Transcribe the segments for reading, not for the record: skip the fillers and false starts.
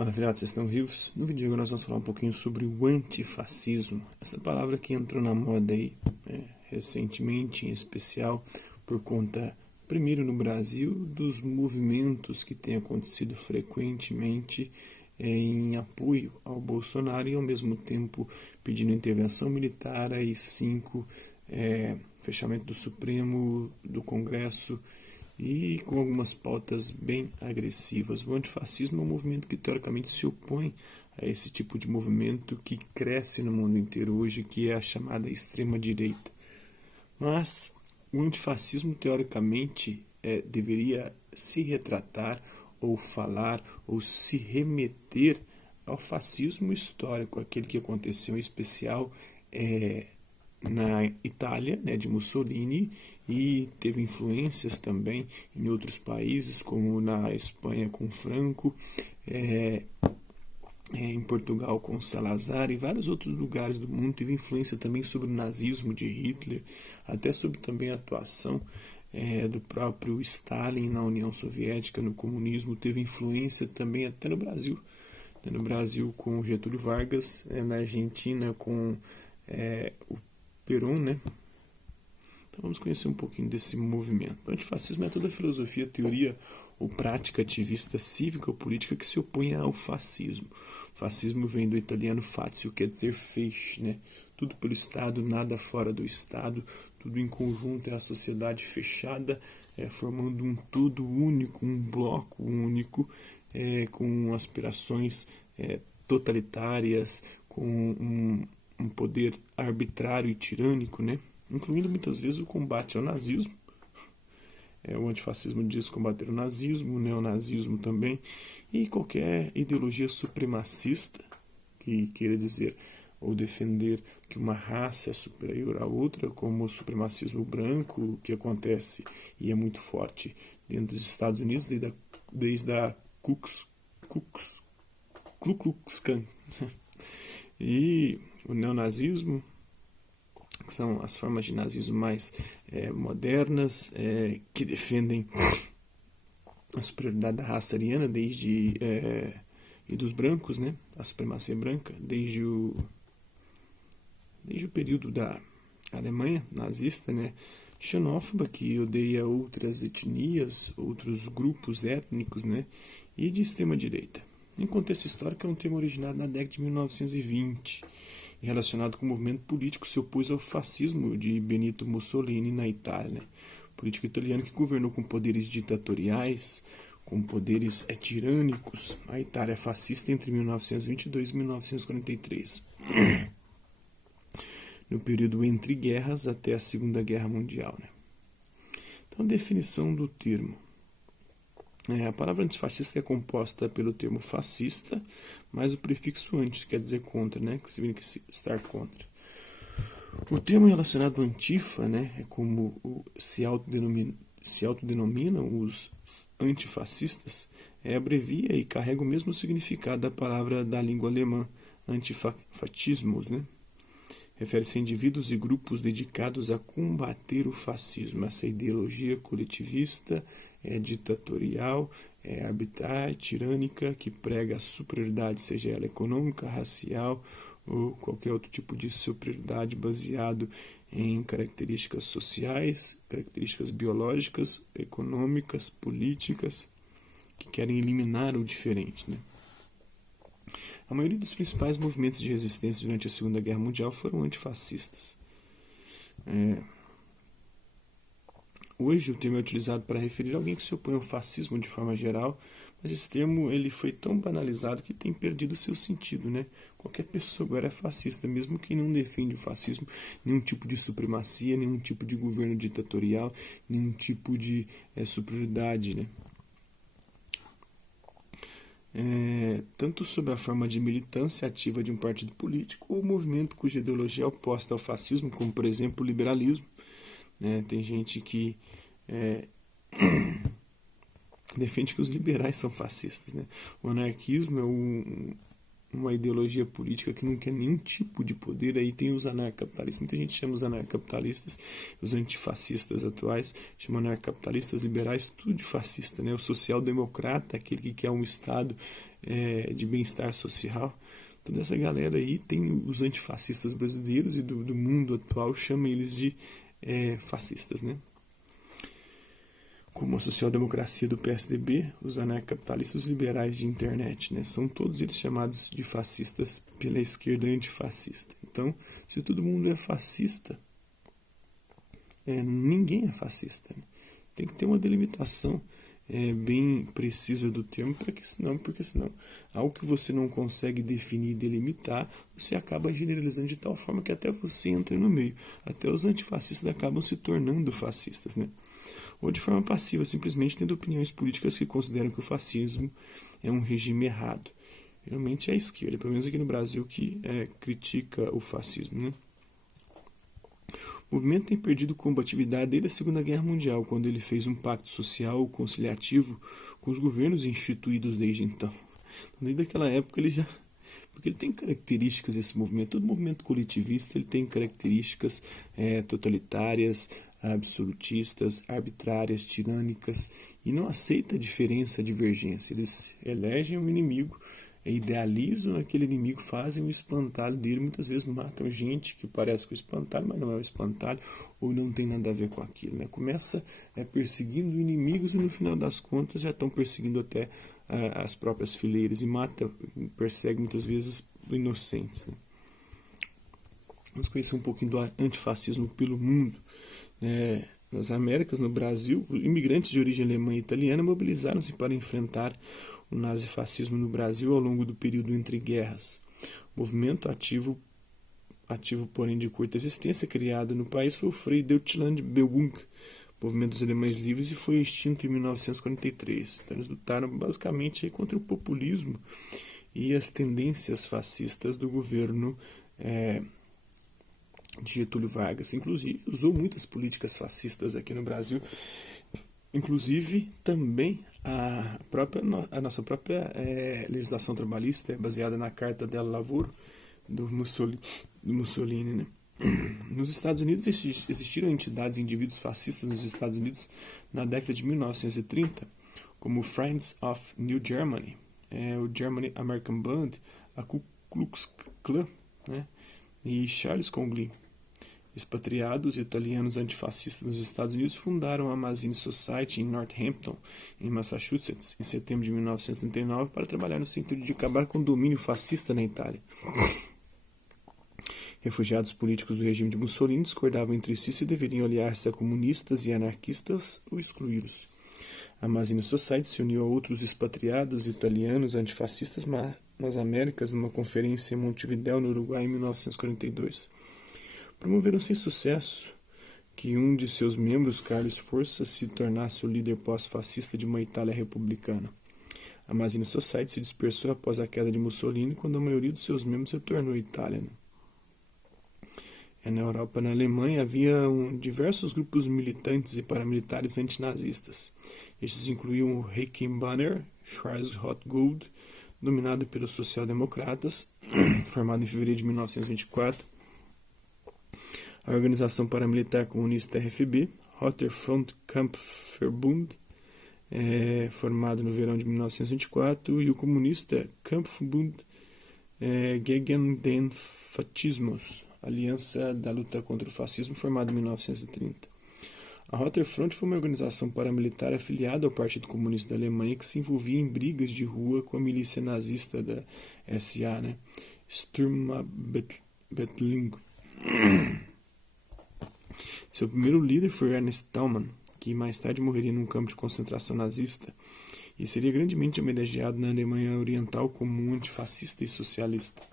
Fala, filhotes, vocês estão vivos? No vídeo de hoje nós vamos falar um pouquinho sobre o antifascismo. Essa palavra que entrou na moda aí, recentemente, em especial, por conta, primeiro no Brasil, dos movimentos que têm acontecido frequentemente em apoio ao Bolsonaro e, ao mesmo tempo, pedindo intervenção militar e fechamento do Supremo, do Congresso, e com algumas pautas bem agressivas. O antifascismo é um movimento que teoricamente se opõe a esse tipo de movimento que cresce no mundo inteiro hoje, que é a chamada extrema-direita. Mas o antifascismo teoricamente deveria se retratar ou falar ou se remeter ao fascismo histórico, aquele que aconteceu em especial na Itália, de Mussolini, e teve influências também em outros países, como na Espanha com Franco, em Portugal com Salazar e vários outros lugares do mundo. Teve influência também sobre o nazismo de Hitler, até sobre também a atuação do próprio Stalin na União Soviética, no comunismo. Teve influência também até no Brasil. No Brasil com Getúlio Vargas, na Argentina com o Perón, Então vamos conhecer um pouquinho desse movimento. O antifascismo é toda a filosofia, teoria ou prática ativista cívica ou política que se opõe ao fascismo. O fascismo vem do italiano fatio, quer dizer feixe, Tudo pelo Estado, nada fora do Estado, tudo em conjunto, é a sociedade fechada, formando um todo único, um bloco único, com aspirações totalitárias, com um poder arbitrário e tirânico, incluindo muitas vezes o combate ao nazismo. O antifascismo diz combater o nazismo, o neonazismo também, e qualquer ideologia supremacista, que queira dizer ou defender que uma raça é superior à outra, como o supremacismo branco, que acontece e é muito forte dentro dos Estados Unidos, desde a Ku Klux Klan. E o neonazismo, que são as formas de nazismo mais modernas, que defendem a superioridade da raça ariana e dos brancos, a supremacia branca, desde o período da Alemanha nazista, xenófoba, que odeia outras etnias, outros grupos étnicos, e de extrema-direita. Em contexto histórico, é um termo originado na década de 1920, e relacionado com o movimento político se opôs ao fascismo de Benito Mussolini na Itália, político italiano que governou com poderes ditatoriais, com poderes tirânicos, a Itália fascista entre 1922 e 1943. No período entre guerras até a Segunda Guerra Mundial. Então, definição do termo. A palavra antifascista é composta pelo termo fascista, mais o prefixo anti, quer dizer contra, que significa estar contra. O termo relacionado ao antifa, é como se autodenominam os antifascistas, abrevia e carrega o mesmo significado da palavra da língua alemã, antifatismos, Refere-se a indivíduos e grupos dedicados a combater o fascismo, essa ideologia coletivista, ditatorial, arbitrária, tirânica, que prega a superioridade, seja ela econômica, racial ou qualquer outro tipo de superioridade baseado em características sociais, características biológicas, econômicas, políticas, que querem eliminar o diferente, A maioria dos principais movimentos de resistência durante a Segunda Guerra Mundial foram antifascistas. Hoje o termo é utilizado para referir a alguém que se opõe ao fascismo de forma geral, mas esse termo ele foi tão banalizado que tem perdido seu sentido. Qualquer pessoa agora é fascista, mesmo quem não defende o fascismo, nenhum tipo de supremacia, nenhum tipo de governo ditatorial, nenhum tipo de superioridade, tanto sob a forma de militância ativa de um partido político ou movimento cuja ideologia é oposta ao fascismo, como por exemplo o liberalismo. Tem gente que defende que os liberais são fascistas. O anarquismo é uma ideologia política que não quer nenhum tipo de poder. Aí tem os anarcapitalistas, muita gente chama os anarcapitalistas, os antifascistas atuais, chama anarcapitalistas, liberais, tudo de fascista, né? O social-democrata, aquele que quer um estado de bem-estar social. Toda essa galera aí tem os antifascistas brasileiros e do mundo atual, chama eles de fascistas, né? Como a social-democracia do PSDB, os anarcapitalistas liberais de internet, né? São todos eles chamados de fascistas pela esquerda antifascista. Então, se todo mundo é fascista, ninguém é fascista, né? Tem que ter uma delimitação bem precisa do termo, porque senão algo que você não consegue definir e delimitar, você acaba generalizando de tal forma que até você entra no meio. Até os antifascistas acabam se tornando fascistas, né? Ou de forma passiva, simplesmente tendo opiniões políticas que consideram que o fascismo é um regime errado. Geralmente é a esquerda, pelo menos aqui no Brasil, que critica o fascismo, né? O movimento tem perdido combatividade desde a Segunda Guerra Mundial, quando ele fez um pacto social conciliativo com os governos instituídos desde então. Desde aquela época ele já... Porque ele tem características, esse movimento, todo movimento coletivista, ele tem características totalitárias, absolutistas, arbitrárias, tirânicas, e não aceita diferença, divergência. Eles elegem um inimigo, idealizam aquele inimigo, fazem o espantalho dele, muitas vezes matam gente que parece com o espantalho, mas não é o espantalho, ou não tem nada a ver com aquilo, né? Começa perseguindo inimigos e no final das contas já estão perseguindo até as próprias fileiras e persegue muitas vezes inocentes, né? Vamos conhecer um pouquinho do antifascismo pelo mundo. Nas Américas, no Brasil, imigrantes de origem alemã e italiana mobilizaram-se para enfrentar o nazifascismo no Brasil ao longo do período entre guerras. O movimento ativo porém de curta existência, criado no país, foi o Freie Deutschland Bewegung, movimento dos alemães livres, e foi extinto em 1943. Então, eles lutaram basicamente contra o populismo e as tendências fascistas do governo de Getúlio Vargas. Inclusive, usou muitas políticas fascistas aqui no Brasil, inclusive também a nossa própria legislação trabalhista é baseada na Carta del Lavoro do Mussolini, né? Nos Estados Unidos existiram entidades e indivíduos fascistas nos Estados Unidos na década de 1930, como o Friends of New Germany, o German American Band, a Ku Klux Klan, né? E Charles Congley. Expatriados italianos antifascistas nos Estados Unidos fundaram a Mazzini Society em Northampton, em Massachusetts, em setembro de 1939, para trabalhar no sentido de acabar com o domínio fascista na Itália. Refugiados políticos do regime de Mussolini discordavam entre si se deveriam aliar-se a comunistas e anarquistas ou excluí-los. A Mazzini Society se uniu a outros expatriados italianos antifascistas nas Américas numa conferência em Montevidéu, no Uruguai, em 1942. Promoveram sem sucesso que um de seus membros, Carlos Força, se tornasse o líder pós-fascista de uma Itália republicana. A Mazzini Society se dispersou após a queda de Mussolini, quando a maioria dos seus membros retornou à Itália. Na Europa e na Alemanha havia diversos grupos militantes e paramilitares antinazistas. Estes incluíam o Reichenbanner, Schwarz-Rot-Gold, dominado pelos social-democratas, formado em fevereiro de 1924, a Organização Paramilitar Comunista RFB, Roter Front Kampfverbund, formado no verão de 1924, e o comunista Kampfbund gegen den Faschismus, Aliança da Luta contra o Fascismo, formada em 1930. A Roter Front foi uma organização paramilitar afiliada ao Partido Comunista da Alemanha que se envolvia em brigas de rua com a milícia nazista da SA, né? Sturmbannbefehlung. Seu primeiro líder foi Ernst Thälmann, que mais tarde morreria num campo de concentração nazista e seria grandemente homenageado na Alemanha Oriental como um antifascista e socialista.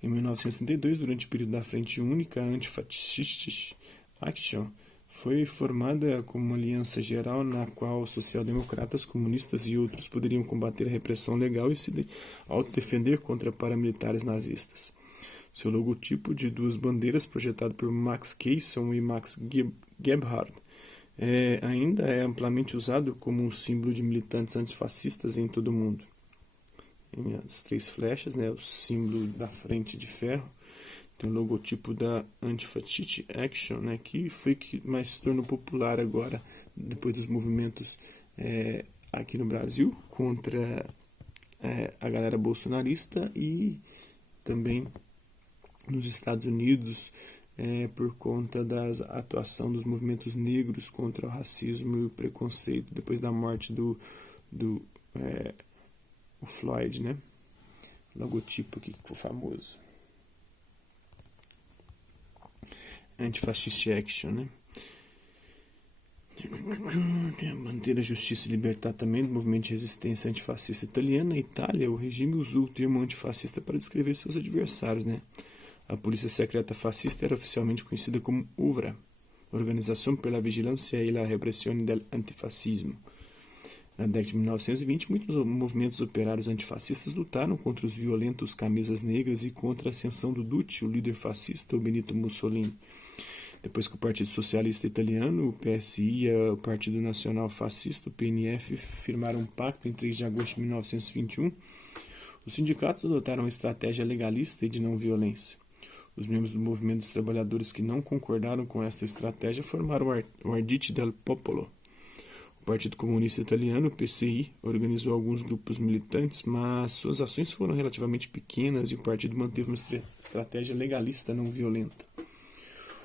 Em 1932, durante o período da Frente Única Antifaschistische Aktion, foi formada como uma aliança geral na qual social-democratas, comunistas e outros poderiam combater a repressão legal e se autodefender contra paramilitares nazistas. Seu logotipo de duas bandeiras, projetado por Max Kayson e Max Gebhard, ainda é amplamente usado como um símbolo de militantes antifascistas em todo o mundo. as 3 flechas, né, o símbolo da frente de ferro. Tem o logotipo da Anti-Fascist Action, né, que foi que mais se tornou popular agora, depois dos movimentos aqui no Brasil, contra a galera bolsonarista, e também nos Estados Unidos, por conta da atuação dos movimentos negros contra o racismo e o preconceito, depois da morte do o Floyd, né? Logotipo aqui que ficou famoso. Anti-Fascist Action, né? Tem a bandeira Justiça e Libertà também, do movimento de resistência antifascista italiano. Na Itália, o regime usou o termo antifascista para descrever seus adversários, né? A polícia secreta fascista era oficialmente conhecida como UVRA, Organização per la Vigilancia e la Repressione del Antifascismo. Na década de 1920, muitos movimentos operários antifascistas lutaram contra os violentos camisas negras e contra a ascensão do Duce, o líder fascista, o Benito Mussolini. Depois que o Partido Socialista Italiano, o PSI, e o Partido Nacional Fascista, o PNF, firmaram um pacto em 3 de agosto de 1921, os sindicatos adotaram uma estratégia legalista e de não violência. Os membros do movimento dos trabalhadores que não concordaram com esta estratégia formaram o Arditi del Popolo. O Partido Comunista Italiano, o PCI, organizou alguns grupos militantes, mas suas ações foram relativamente pequenas e o partido manteve uma estratégia legalista não violenta.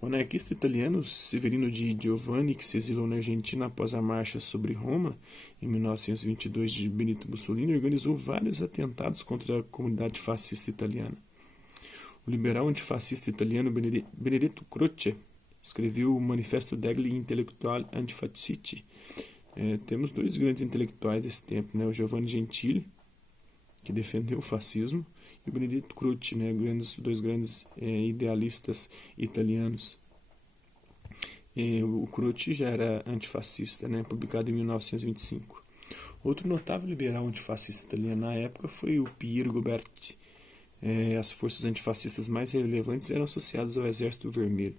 O anarquista italiano Severino di Giovanni, que se exilou na Argentina após a marcha sobre Roma, em 1922, de Benito Mussolini, organizou vários atentados contra a comunidade fascista italiana. O liberal antifascista italiano Benedetto Croce escreveu o Manifesto degli Intellettuali Antifascisti. Temos 2 grandes intelectuais desse tempo, né? O Giovanni Gentili, que defendeu o fascismo, e o Benedetto Croce, né? 2 grandes idealistas italianos. O Croce já era antifascista, né? Publicado em 1925. Outro notável liberal antifascista italiano na época foi o Piero Goberti. As forças antifascistas mais relevantes eram associadas ao Exército Vermelho.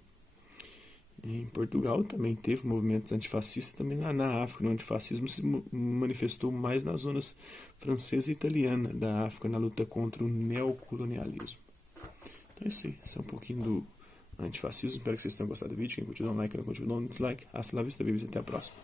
Em Portugal também teve movimentos antifascistas, também na África. O antifascismo se manifestou mais nas zonas francesa e italiana da África, na luta contra o neocolonialismo. Então é isso aí, esse é um pouquinho do antifascismo. Espero que vocês tenham gostado do vídeo. Quem curtiu, dá um like, quem não curtiu, dá um dislike. Hasta la vista, babies, até a próxima.